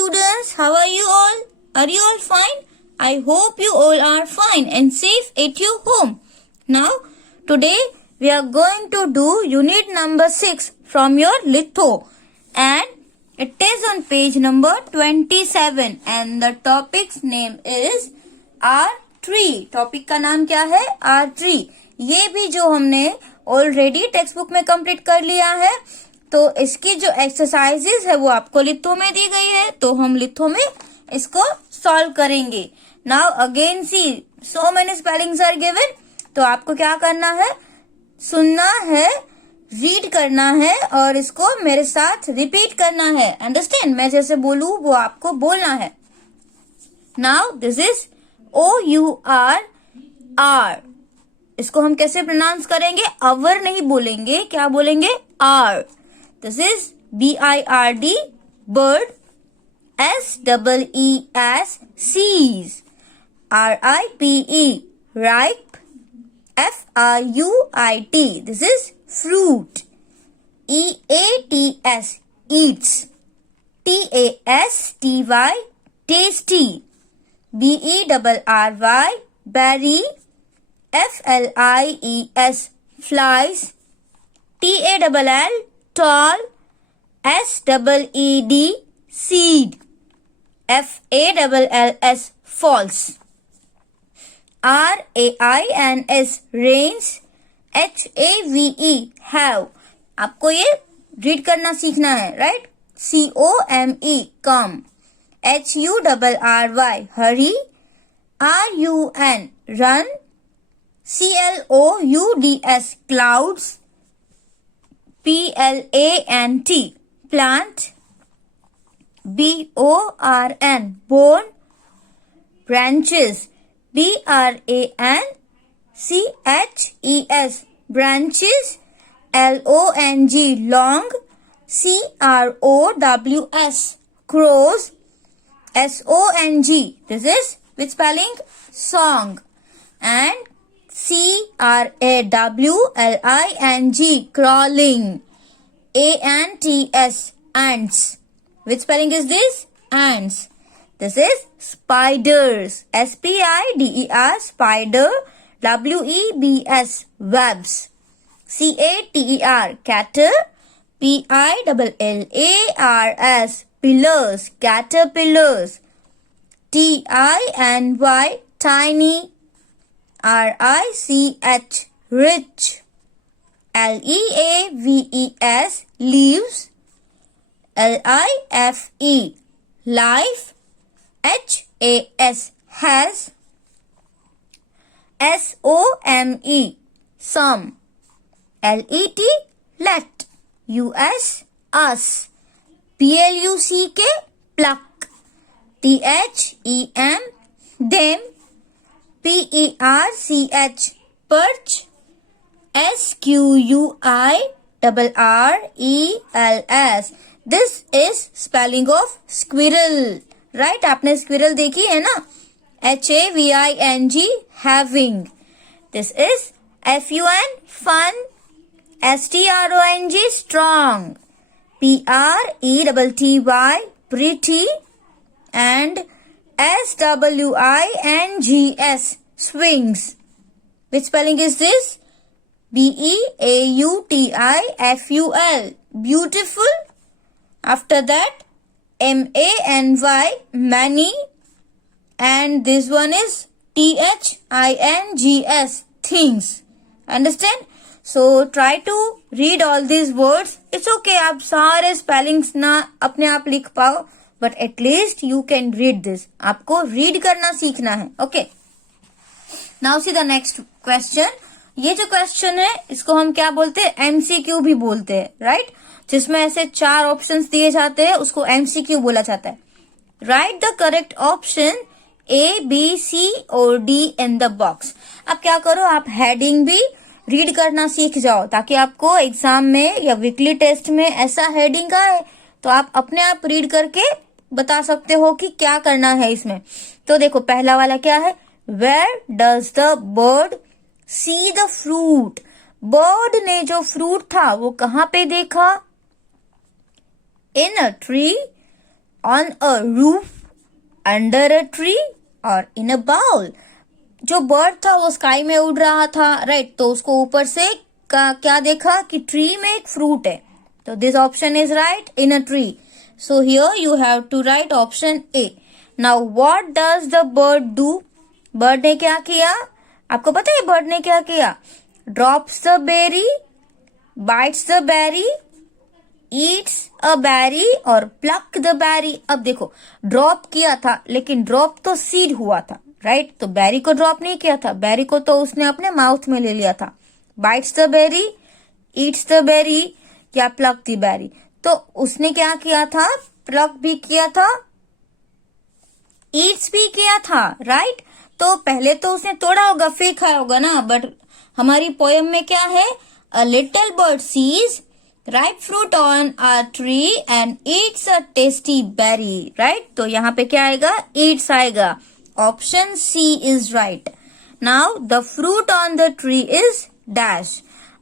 students, how are you all? Are you all fine? I hope you all are fine and safe at your home. Now, today we are going to do unit number 6 from your litho, and it is on page number 27 and the topic's name is R3. Topic का नाम क्या है? R3. ये भी जो हमने already text book में complete कर लिया है, तो इसकी जो एक्सरसाइजेस है वो आपको लिथो में दी गई है, तो हम लिथो में इसको सॉल्व करेंगे. Now again see so many spellings are given. तो आपको क्या करना है? सुनना है, रीड करना है और इसको मेरे साथ रिपीट करना है. अंडरस्टैंड? मैं जैसे बोलूं वो आपको बोलना है. Now this is OUR R. इसको हम कैसे प्रोनाउंस करेंगे? अवर नहीं बोलेंगे, क्या बोलेंगे? R. This is BIRD, bird. SEES, seas. RIPE, ripe. FRUIT, this is fruit. EATS, eats. TASTY, tasty. BERRY, berry. FLIES, flies. TALL, tall. SEED, seed. FALLS, false. RAINS, rains. HAVE, have. आपको ये read करना सीखना है, right? COME, come. HURRY, hurry. RUN, run. CLOUDS, clouds. PLANT, plant. BORN, bone. Branches. BRANCHES, branches. LONG, long. CROWS, crows. SONG, this is which spelling? Song. And CRAWLING, crawling. ANTS, ants. Which spelling is this? Ants. This is spiders. SPIDER, spider. WEBS, webs. CATER, cattle. PILLARS, pillars, caterpillars. TINY, tiny. RICH, rich. LEAVES, leaves. LIFE, life. HAS, has. SOME, some. LET, let. US, us. PLUCK, pluck. THEM, them. PERCH, perch. SQUIRRELS, this is spelling of squirrel, right? आपने squirrel देखी है ना? HAVING, having. This is FUN, fun. STRONG, strong. PRETTY, pretty. And SWINGS, swings. Which spelling is this? BEAUTIFUL, beautiful. After that, MANY, many. And this one is THINGS, things. Understand? So try to read all these words. It's okay, आप सारे spellings ना अपने आप लिख पाओ, but at least you can read this. आपको read करना सीखना है. Okay. Now see the next question. ये जो क्वेश्चन है इसको हम क्या बोलते हैं? MCQ भी बोलते हैं, राइट? जिसमें ऐसे 4 ऑप्शंस दिए जाते हैं उसको MCQ बोला जाता है. Right the correct option A, B, C और D in the box. अब क्या करो, आप हेडिंग भी रीड करना सीख जाओ ताकि आपको एग्जाम में या वीकली टेस्ट में ऐसा हेडिंग आए तो आप अपने आप रीड करके बता सकते हो कि क्या करना है इसमें. तो देखो पहला वाला क्या है? Where does the bird see the fruit? Bird ने जो फ्रूट था वो कहाँ पे देखा? In a tree. On a roof, under a tree और इन अ बाउल। जो बर्ड था वो स्काई में उड़ रहा था, राइट? तो उसको ऊपर से क्या देखा कि ट्री में एक फ्रूट है, तो this option is right, in a tree. So here you have to write option A. Now what does the bird do? Bird ने क्या किया? आपको पता है बर्ड ने क्या किया? Drops the berry, bites the berry, eats a berry और प्लक द बेरी। अब देखो, ड्रॉप किया था, लेकिन ड्रॉप तो सीड हुआ था, राइट? तो बेरी को ड्रॉप नहीं किया था, बेरी को तो उसने अपने माउथ में ले लिया था। Bites the berry, eats the berry या प्लक द बेरी। तो उसने क्या किया था? प्लक भी किया था, ईट्स भी किया था, राइट? तो पहले तो उसने तोड़ा होगा, फिर खाया होगा ना। बट हमारी पोयम में क्या है? A little bird sees ripe fruit on a tree and eats a tasty berry, right? तो यहाँ पे क्या आएगा? eats आएगा। Option C is right. Now the fruit on the tree is dash.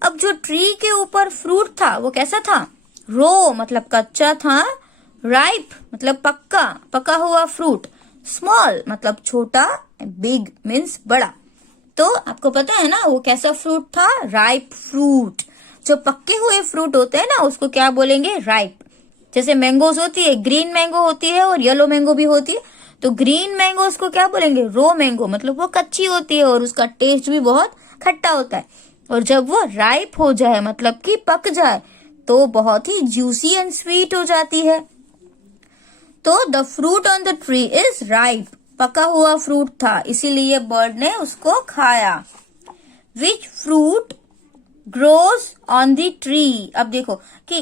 अब जो ट्री के ऊपर फ्रूट था वो कैसा था? रो मतलब कच्चा था, राइप मतलब पक्का हुआ फ्रूट, स्मॉल मतलब छोटा, बिग मीन्स बड़ा। तो आपको पता है ना वो कैसा फ्रूट था? Ripe fruit. जो पक्के हुए फ्रूट होते हैं ना उसको क्या बोलेंगे? राइप। जैसे मैंगोज होती है, ग्रीन मैंगो होती है और येलो मैंगो भी होती है। तो ग्रीन मैंगो उसको क्या बोलेंगे? रो मैंगो, मतलब वो कच्ची होती है और उसका टेस्ट भी बहुत खट्टा होता है। और जब वो राइप हो जाए मतलब कि पक जाए तो बहुत ही जूसी एंड स्वीट हो जाती है। तो the fruit on the tree is ripe, पका हुआ फ्रूट था, इसीलिए बर्ड ने उसको खाया। Which fruit grows on the tree. अब देखो कि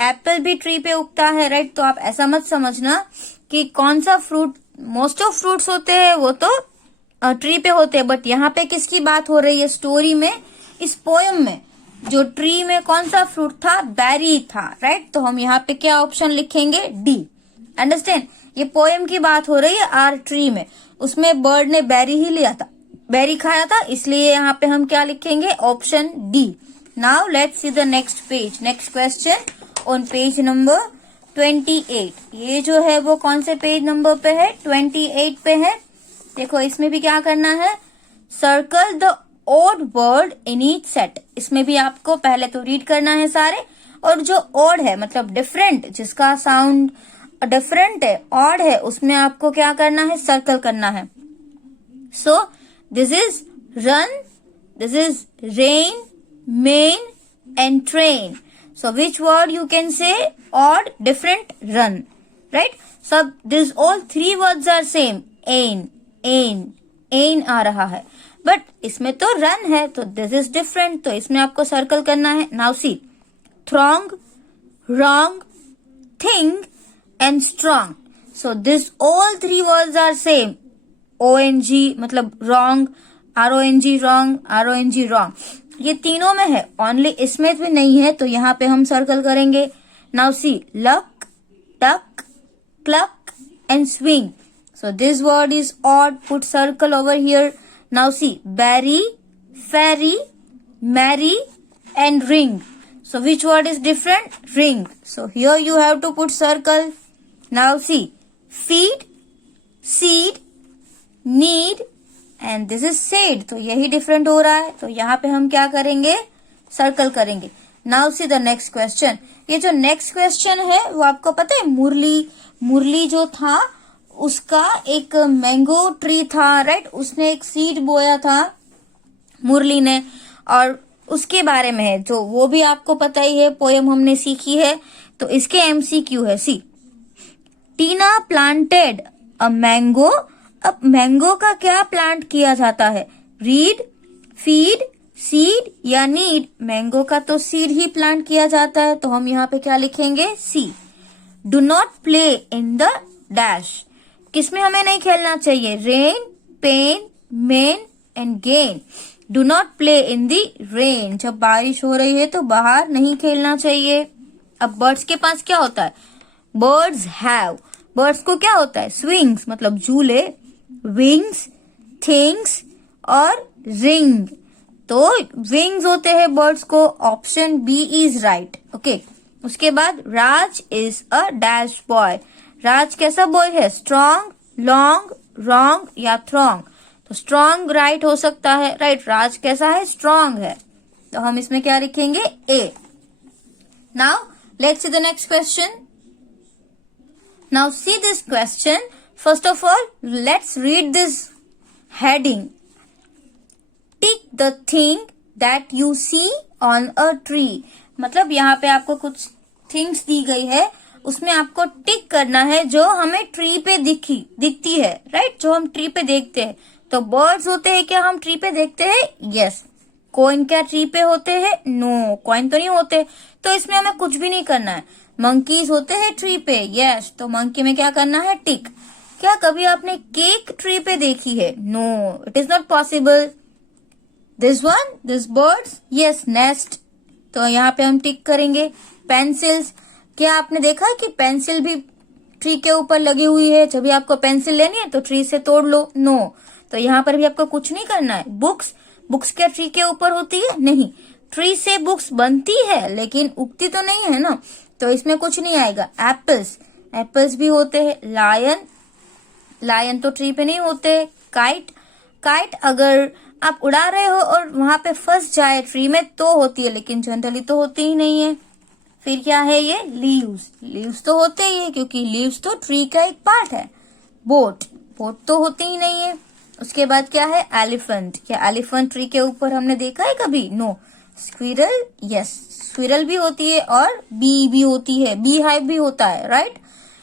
एप्पल भी ट्री पे उगता है, राइट? तो आप ऐसा मत समझना कि कौन सा फ्रूट, मोस्ट ऑफ फ्रूट्स होते हैं वो तो ट्री पे होते हैं। बट यहाँ पे किसकी बात हो रही है स्टोरी में, इस पोयम में? जो ट्री में कौन सा फ्रूट था? बेरी था, राइट? तो हम यहाँ पे क्या ऑप्शन लिखेंगे? डी। अंडरस्टैंड? ये पोयम की बात हो रही है आर ट्री में, उसमें बर्ड ने बेरी ही लिया था, बेरी खाया था, इसलिए यहाँ पे हम क्या लिखेंगे? Option D. Now let's see the next page. Next question on page number 28। ये जो है वो कौन से पेज नंबर पे है? 28 पे है। देखो इसमें भी क्या करना है? Circle the odd word in each set. इसमें भी आपको पहले तो रीड करना है सारे, और जो ऑड है मतलब डिफरेंट, जिसका साउंड डिफरेंट है, ऑड है, उसमें आपको क्या करना है? सर्कल करना है। सो this is run, this is rain, main and train. So which word you can say? Odd, different, run, right? So this all three words are same. ain आ रहा है, but इसमें तो run है, तो this is different, तो इसमें आपको circle करना है। Now see, throng, wrong, thing and strong. So this all three words are same. ONG मतलब wrong, RONG wrong, RONG wrong, ये तीनों में है, ओनली इसमें भी नहीं है, तो यहाँ पे हम सर्कल करेंगे। Now see, luck, tuck, cluck and swing. So this word is odd, put circle over here. Now see, berry, ferry, merry and ring. So which word is different? Ring. So here you have to put circle. Now see, feed, seed, need and this is said. तो यही different हो रहा है, तो यहाँ पे हम क्या करेंगे? सर्कल करेंगे। Now see the next question. ये जो next question है वो आपको पता है, मुरली जो था उसका एक मैंगो ट्री था, राइट? उसने एक सीड बोया था मुरली ने, और उसके बारे में है, जो वो भी आपको पता ही है, पोयम हमने सीखी है। तो इसके MCQ है। सी, टीना प्लांटेड अ मैंगो। अब मैंगो का क्या प्लांट किया जाता है? रीड, फीड, सीड या नीड? मैंगो का तो सीड ही प्लांट किया जाता है, तो हम यहाँ पे क्या लिखेंगे? C. Do not play in the dash. किसमें हमें नहीं खेलना चाहिए? Rain, pen, men and gain. Do not play in the rain. जब बारिश हो रही है तो बाहर नहीं खेलना चाहिए। अब बर्ड्स के पास क्या होता है? बर्ड्स हैव, बर्ड्स को क्या होता है? स्विंग्स मतलब झूले, विंग्स, थिंग्स और रिंग। तो विंग्स होते हैं बर्ड्स को। Option B is right. Okay, उसके बाद Raj is a dash boy. Raj कैसा बॉय है? स्ट्रॉन्ग, लॉन्ग, रॉन्ग या थ्रॉन्ग? तो स्ट्रॉन्ग राइट हो सकता है, राइट। राज कैसा है? स्ट्रॉन्ग है। तो हम इसमें क्या लिखेंगे? A. Now let's see the next question. Now see this question. First of all let's read this heading. Tick the thing that you see on a tree. मतलब यहाँ पे आपको कुछ थिंग्स दी गई है, उसमें आपको टिक करना है जो हमें ट्री पे दिखती है, राइट? जो हम ट्री पे देखते हैं। तो बर्ड्स होते हैं क्या हम ट्री पे देखते हैं? यस। कॉइन क्या ट्री पे होते हैं? नो, कॉइन तो नहीं होते। तो इसमें हमें कुछ भी नहीं करना है। मंकीज होते हैं ट्री पे? यस। तो मंकी में क्या करना है? टिक। क्या कभी आपने केक ट्री पे देखी है? No, it is not possible. This one, this birds, yes, nest. तो यहाँ पे हम टिक करेंगे। पेंसिल्स, क्या आपने देखा है कि पेंसिल भी ट्री के ऊपर लगी हुई है? जब भी आपको पेंसिल लेनी है तो ट्री से तोड़ लो। नो, तो यहाँ पर भी आपको कुछ नहीं करना है। बुक्स, बुक्स क्या ट्री के ऊपर होती है? नहीं। ट्री से बुक्स बनती है लेकिन उगती तो नहीं है ना, तो इसमें कुछ नहीं आएगा। एप्पल्स, एप्पल्स भी होते हैं। लायन, लायन तो ट्री पे नहीं होते। काइट, काइट अगर आप उड़ा रहे हो और वहां पे फंस जाए ट्री में तो होती है, लेकिन जनरली तो होती ही नहीं है। फिर क्या है ये? लीव्स, लीव्स तो होते ही है क्योंकि लीव्स तो ट्री का एक पार्ट है। बोट, बोट तो होती ही नहीं है। उसके बाद क्या है? एलिफेंट, क्या एलिफेंट ट्री के ऊपर हमने देखा है कभी? नो। स्क्विरल, यस, स्क्विरल भी होती है और बी भी होती है, बी हाइव भी होता है, राइट?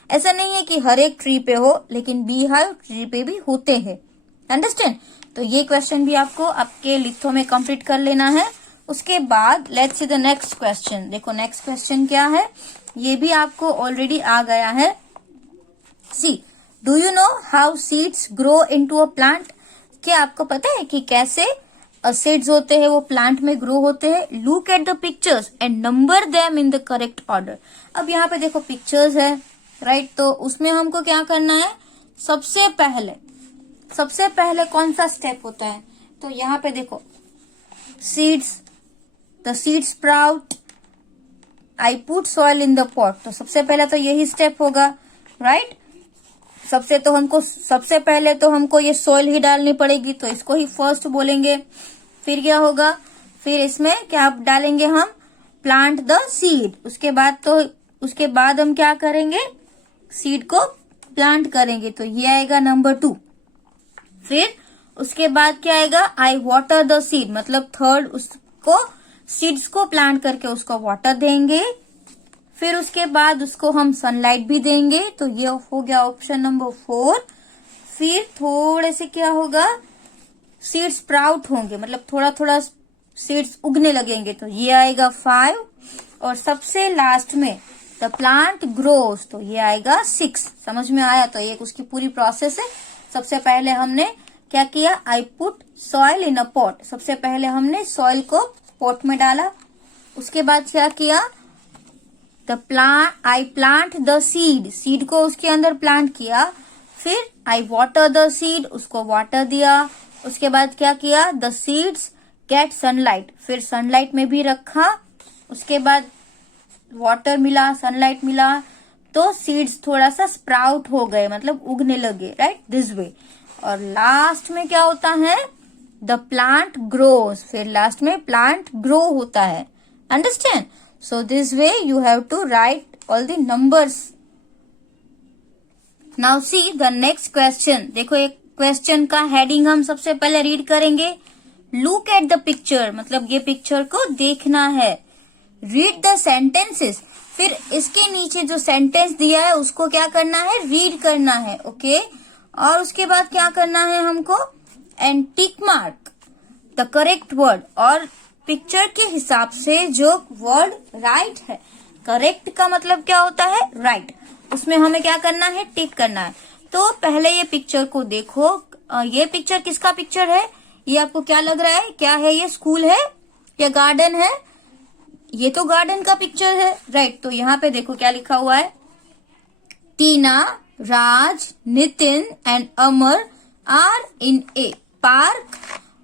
ऐसा नहीं है कि हर एक ट्री पे हो, लेकिन बी हाइव ट्री पे भी होते हैं। अंडरस्टैंड? तो ये क्वेश्चन भी आपको आपके लिथो में कंप्लीट कर लेना है। उसके बाद let's see the next question. देखो नेक्स्ट क्वेश्चन क्या है, ये भी आपको ऑलरेडी आ गया है। See, do you know how seeds grow into a plant? क्या आपको पता है कि कैसे सीड्स होते हैं वो प्लांट में ग्रो होते हैं? Look at the pictures and number them in the correct order. अब यहाँ पे देखो पिक्चर्स है, राइट? तो उसमें हमको क्या करना है? सबसे पहले कौन सा स्टेप होता है? तो यहाँ पे देखो seeds, the seed sprout, I put soil in the pot. तो सबसे पहले तो यही स्टेप होगा, राइट? सबसे पहले तो हमको ये सॉइल ही डालनी पड़ेगी, तो इसको ही फर्स्ट बोलेंगे। फिर क्या होगा? फिर इसमें क्या डालेंगे हम? Plant the seed. उसके बाद हम क्या करेंगे? सीड को प्लांट करेंगे, तो ये आएगा नंबर 2। फिर उसके बाद क्या आएगा? आई वाटर द सीड, मतलब थर्ड, उसको सीड्स को प्लांट करके उसको वाटर देंगे। फिर उसके बाद उसको हम सनलाइट भी देंगे, तो ये हो गया ऑप्शन नंबर 4। फिर थोड़े से क्या होगा? सीड्स स्प्राउट होंगे, मतलब थोड़ा थोड़ा सीड्स उगने लगेंगे, तो ये आएगा 5। और सबसे लास्ट में द प्लांट ग्रोस, तो ये आएगा 6। समझ में आया? तो ये उसकी पूरी प्रोसेस है। सबसे पहले हमने क्या किया? I put soil in a pot. सबसे पहले हमने सॉइल को पॉट में डाला। उसके बाद क्या किया? आई प्लांट द सीड, सीड को उसके अंदर प्लांट किया। फिर आई वाटर द सीड, उसको वाटर दिया। उसके बाद क्या किया? द सीड्स गेट सनलाइट, फिर सनलाइट में भी रखा। उसके बाद वाटर मिला, सनलाइट मिला, तो सीड्स थोड़ा सा स्प्राउट हो गए, मतलब उगने लगे, राइट? This way. और लास्ट में क्या होता है? द प्लांट ग्रोस, फिर लास्ट में प्लांट ग्रो होता है। Understand? So this way you have to write all the numbers. Now see the next question. देखो एक क्वेश्चन का हेडिंग हम सबसे पहले रीड करेंगे। लुक एट द पिक्चर, मतलब ये पिक्चर को देखना है। रीड द सेंटेंसेस, फिर इसके नीचे जो सेंटेंस दिया है उसको क्या करना है? रीड करना है, ओके? और उसके बाद क्या करना है हमको? And tick mark the correct word, और पिक्चर के हिसाब से जो वर्ड राइट है, करेक्ट का मतलब क्या होता है? राइट, उसमें हमें क्या करना है? टिक करना है। तो पहले ये पिक्चर को देखो। ये पिक्चर किसका पिक्चर है? ये आपको क्या लग रहा है? क्या है ये? स्कूल है या गार्डन है? ये तो गार्डन का पिक्चर है, राइट? तो यहाँ पे देखो क्या लिखा हुआ है। Tina, Raj, Nitin and Amar are in a park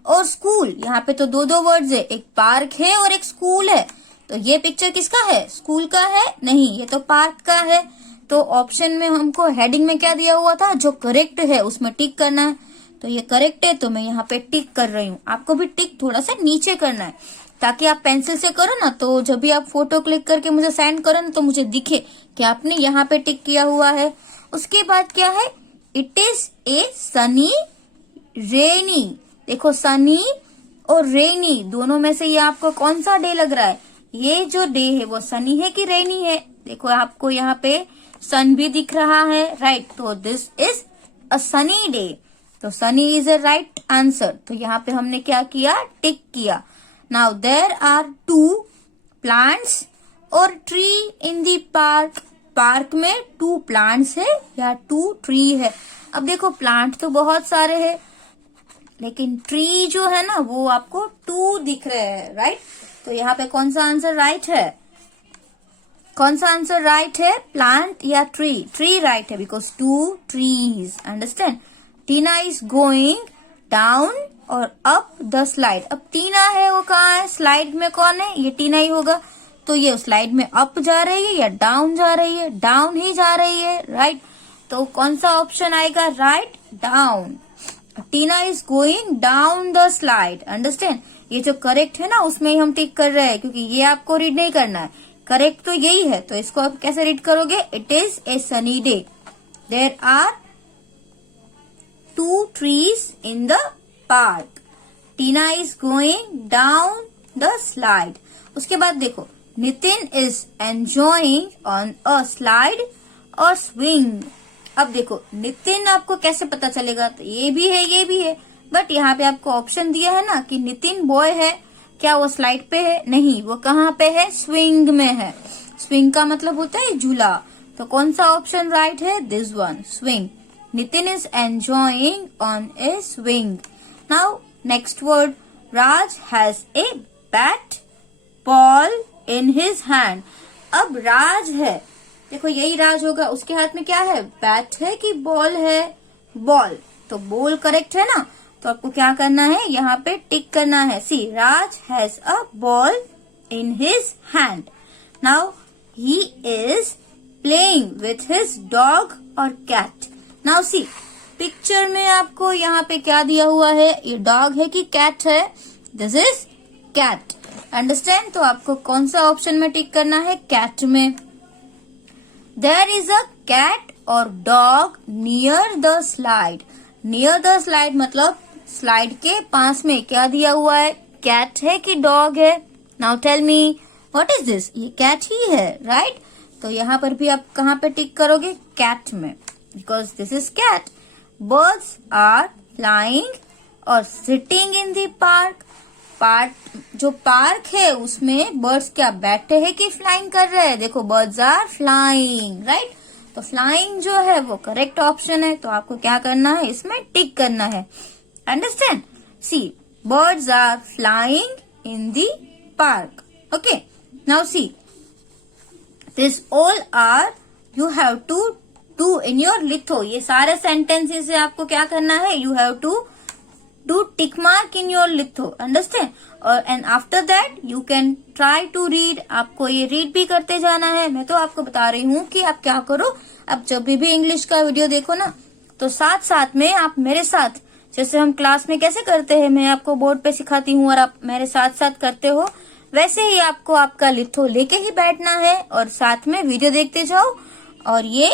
और स्कूल। यहाँ पे तो दो वर्ड्स है, एक पार्क है और एक स्कूल है। तो ये पिक्चर किसका है? स्कूल का है? नहीं, ये तो पार्क का है। तो ऑप्शन में हमको हेडिंग में क्या दिया हुआ था, जो करेक्ट है उसमें टिक करना है। तो ये करेक्ट है तो मैं यहाँ पे टिक कर रही हूँ। आपको भी टिक थोड़ा सा नीचे करना है, ताकि आप पेंसिल से करो ना, तो जब भी आप फोटो क्लिक करके मुझे सेंड करो ना, तो मुझे दिखे कि आपने यहाँ पे टिक किया हुआ है। उसके बाद क्या है, इट इज ए सनी रेनी। देखो सनी और रेनी दोनों में से ये आपको कौन सा डे लग रहा है? ये जो डे है वो सनी है कि रेनी है? देखो आपको यहाँ पे सन भी दिख रहा है, राइट। तो this is a sunny day, तो sunny is a right answer. तो यहाँ पे हमने क्या किया, टिक किया। नाउ देयर आर 2 प्लांट्स और tree in the park. Park में 2 प्लांट्स है या 2 ट्री है। अब देखो प्लांट तो बहुत सारे हैं, लेकिन ट्री जो है ना वो आपको 2 दिख रहे हैं, राइट। तो यहाँ पे कौन सा आंसर राइट है? कौन सा आंसर राइट है, प्लांट या ट्री? ट्री राइट है, because 2 trees, understand. Tina is going down और अप द स्लाइड। अब टीना है वो कहाँ है, स्लाइड में कौन है? ये टीना ही होगा। तो ये स्लाइड में अप जा रही है या डाउन जा रही है? डाउन ही जा रही है, राइट। तो कौन सा ऑप्शन आएगा right? Down. Tina is going down the slide, understand. ये जो करेक्ट है ना उसमें ही हम टिक कर रहे हैं, क्योंकि ये आपको रीड नहीं करना है, करेक्ट तो यही है। तो इसको आप कैसे रीड करोगे? It is a sunny day, there are 2 trees in the park. Tina is going down the slide. उसके बाद देखो, Nitin is enjoying on a slide और स्विंग। अब देखो नितिन आपको कैसे पता चलेगा? तो ये भी है, ये भी है, बट यहाँ पे आपको ऑप्शन दिया है ना कि नितिन बॉय है, क्या वो स्लाइड पे है? नहीं, वो कहाँ पे है? स्विंग में है। स्विंग का मतलब होता है झूला। तो कौन सा ऑप्शन राइट है? This one, swing. Nitin is enjoying on a swing. Now, next word. Raj has a bat ball in his hand. अब राज है, देखो यही राज होगा, उसके हाथ में क्या है? बैट है कि बॉल है? बॉल। तो बॉल करेक्ट है ना, तो आपको क्या करना है, यहाँ पे टिक करना है। See, Raj has a ball in his hand. Now he is playing with his dog और कैट। नाउ सी, पिक्चर में आपको यहाँ पे क्या दिया हुआ है? ये डॉग है कि कैट है? This is cat, understand. तो आपको कौन सा ऑप्शन में टिक करना है? कैट में। देयर इज अ कैट और dog near the slide. Near the slide मतलब स्लाइड के पास में क्या दिया हुआ है? कैट है कि डॉग है? Now tell me, what is this? ये कैट ही है, राइट। तो यहाँ पर भी आप कहाँ पे टिक करोगे? कैट में, because this is cat. Birds are flying और sitting in the park. जो पार्क है उसमें बर्ड्स क्या बैठे हैं कि फ्लाइंग कर रहे हैं? देखो बर्ड्स आर फ्लाइंग, राइट। तो फ्लाइंग जो है वो करेक्ट ऑप्शन है, तो आपको क्या करना है? इसमें टिक करना है, understand. See, birds are flying in the park. Okay, now see, this all are you have to do in your litho. ये सारे सेंटेंसेस से आपको क्या करना है? You have to do tick mark in your litho, understand. और and after that you can try to read. आपको ये रीड भी करते जाना है। मैं तो आपको बता रही हूँ कि आप क्या करो, अब जब भी इंग्लिश का वीडियो देखो ना, तो साथ साथ में आप मेरे साथ, जैसे हम क्लास में कैसे करते हैं, मैं आपको बोर्ड पे सिखाती हूँ और आप मेरे साथ साथ करते हो, वैसे ही आपको आपका लिथो लेके ही बैठना है और साथ में वीडियो देखते जाओ और ये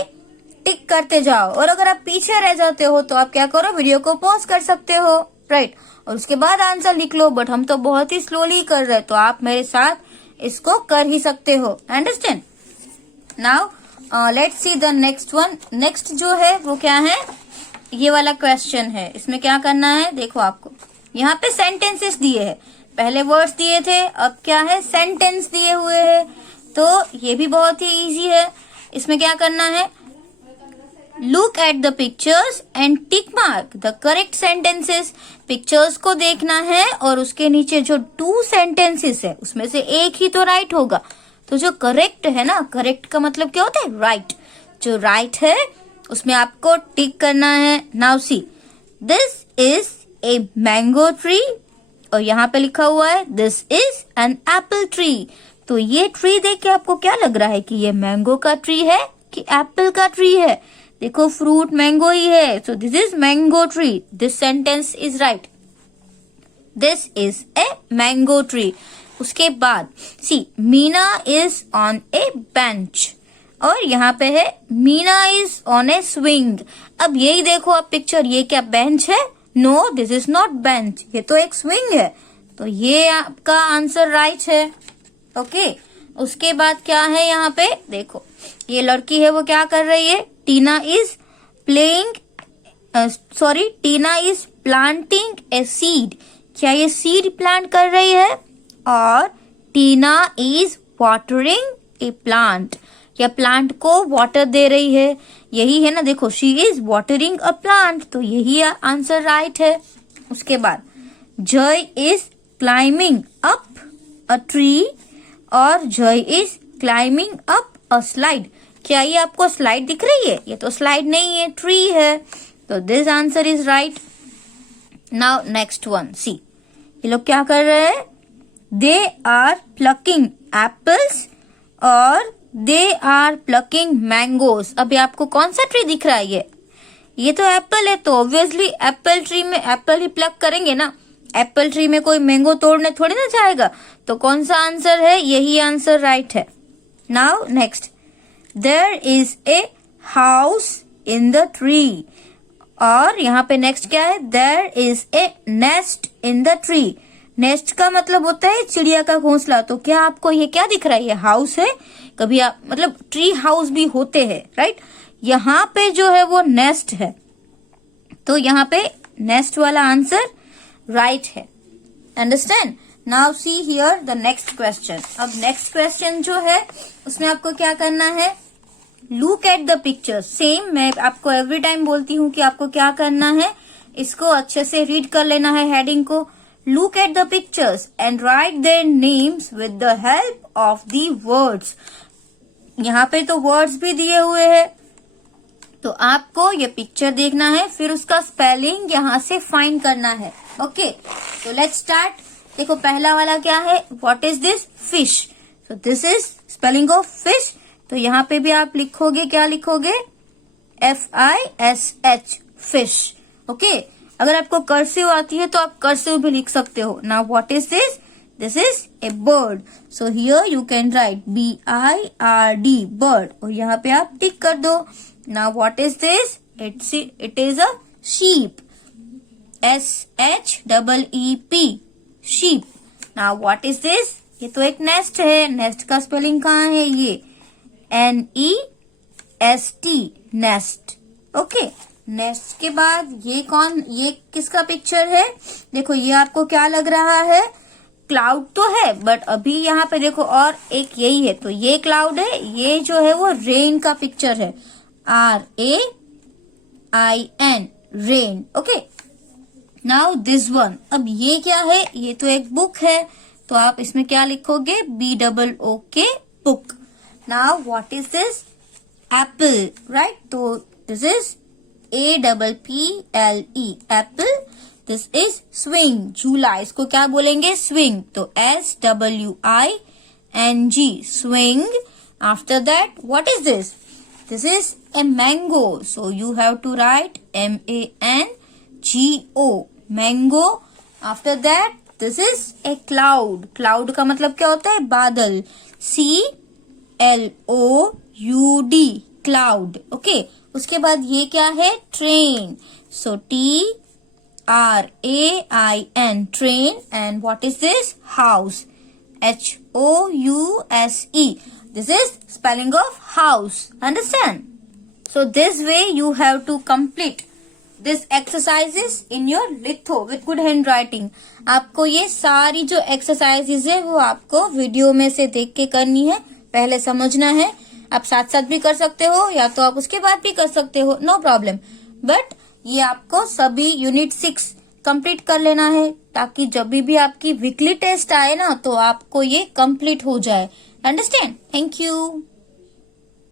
टिक करते जाओ। और अगर आप पीछे रह जाते हो तो आप क्या करो, वीडियो को पॉज कर सकते हो, राइट, और उसके बाद आंसर लिख लो। बट हम तो बहुत ही स्लोली कर रहे हैं, तो आप मेरे साथ इसको कर ही सकते हो, understand. Now let's see the next one. Next जो है वो क्या है? ये वाला क्वेश्चन है। इसमें क्या करना है? देखो आपको यहाँ पे सेंटेंसेस दिए हैं, पहले वर्ड्स दिए थे, अब क्या है? सेंटेंस दिए हुए हैं। तो ये भी बहुत ही इजी है। इसमें क्या करना है? Look at the pictures and tick mark the correct sentences. Pictures को देखना है और उसके नीचे जो 2 सेंटेंसेस है उसमें से एक ही तो राइट होगा। तो जो करेक्ट है ना, करेक्ट का मतलब क्या होता है? राइट। जो राइट है उसमें आपको टिक करना है। Now see, this is a mango tree और यहाँ पे लिखा हुआ है this is an apple tree. तो ये ट्री देख के आपको क्या लग रहा है कि ये मैंगो का ट्री है कि एप्पल का ट्री है, देखो फ्रूट मैंगो ही है, so this is mango tree. This sentence is right. This is a mango tree. उसके बाद see Meena is on a bench, और यहाँ पे है Meena is on a swing. अब यही देखो आप पिक्चर, ये क्या बेंच है? No, this is not bench, ये तो एक स्विंग है. तो ये आपका आंसर राइट है. ओके. उसके बाद क्या है यहाँ पे देखो, ये लड़की है वो क्या कर रही है? Tina is Tina is planting a seed. क्या ये सीड प्लांट कर रही है? और Tina is watering a plant, या प्लांट को वाटर दे रही है. यही है ना, देखो she is watering a plant, तो यही आंसर राइट है. उसके बाद Jay is climbing up a tree, और Jay is climbing up a slide. क्या ये आपको स्लाइड दिख रही है? ये तो स्लाइड नहीं है, ट्री है. तो this answer is right. Now next one, see ये लोग क्या कर रहे हैं? दे आर प्लकिंग एप्पल्स और दे आर प्लकिंग मैंगोज. अभी आपको कौन सा ट्री दिख रहा है? ये तो एप्पल है, तो ऑब्वियसली एप्पल ट्री में एप्पल ही प्लक करेंगे ना. एप्पल ट्री में कोई मैंगो तोड़ने थोड़ी ना जाएगा. तो कौन सा आंसर है? यही आंसर राइट है. Now next, there is a house in the tree, और यहाँ पे नेक्स्ट क्या है? There is a nest in the tree. Nest का मतलब होता है चिड़िया का घोंसला. तो क्या आपको ये क्या दिख रहा है? ये हाउस है. कभी आप मतलब ट्री हाउस भी होते हैं, राइट? यहाँ पे जो है वो नेस्ट है, तो यहाँ पे नेस्ट वाला आंसर राइट है. Understand? Now see here the next question. अब नेक्स्ट क्वेश्चन जो है उसमें आपको क्या करना है? Look at the picture. Same मैं आपको एवरी टाइम बोलती हूँ कि आपको क्या करना है, इसको अच्छे से रीड कर लेना है हेडिंग को. Look at the pictures and right their names with the help of the words. यहाँ पे तो वर्ड्स भी दिए हुए हैं, तो आपको ये पिक्चर देखना है, फिर उसका स्पेलिंग यहाँ से फाइंड करना है. ओके, तो लेट्स स्टार्ट. देखो पहला वाला क्या है? What is this? Fish. So this is spelling of fish. तो यहाँ पे भी आप लिखोगे, क्या लिखोगे? FISH, fish. ओके. अगर आपको कर्सिव आती है तो आप कर्सिव भी लिख सकते हो. Now what is this? This is A bird. So here you can write BIRD, bird, और यहाँ पे आप टिक कर दो. Now what is this? It is a sheep. SHEEP, sheep. Now what is this? ये तो एक नेस्ट है. नेस्ट का स्पेलिंग कहाँ है? ये NEST, नेस्ट. ओके. नेक्स्ट के बाद ये किसका पिक्चर है? देखो ये आपको क्या लग रहा है? क्लाउड तो है, बट अभी यहाँ पे देखो और एक यही है, तो ये क्लाउड है. ये जो है वो रेन का पिक्चर है. RAIN, rain. Okay. Now this one. अब ये क्या है? ये तो एक बुक है, तो आप इसमें क्या लिखोगे? BOOK, book. Now what is this? Apple, right? तो this is APPLE, apple. This is swing, झूला. इसको क्या बोलेंगे? स्विंग. तो SWING, swing. After that what is this? This is a mango. So you have to write MANGO, mango. After that this is a cloud. Cloud का मतलब क्या होता है? बादल. CLOUD, cloud. ओके. उसके बाद ये क्या है? Train. So TRAIN, train. And what is this? House. HOUSE. This is spelling of house. Understand? So this way you have to complete this exercises in your litho with good handwriting. आपको ये सारी जो exercises है वो आपको video में से देख के करनी है. पहले समझना है. आप साथ साथ भी कर सकते हो या तो आप उसके बाद भी कर सकते हो, नो प्रॉब्लम. बट ये आपको सभी यूनिट 6 कंप्लीट कर लेना है, ताकि जब भी आपकी वीकली टेस्ट आए ना तो आपको ये कंप्लीट हो जाए. अंडरस्टैंड? Thank you.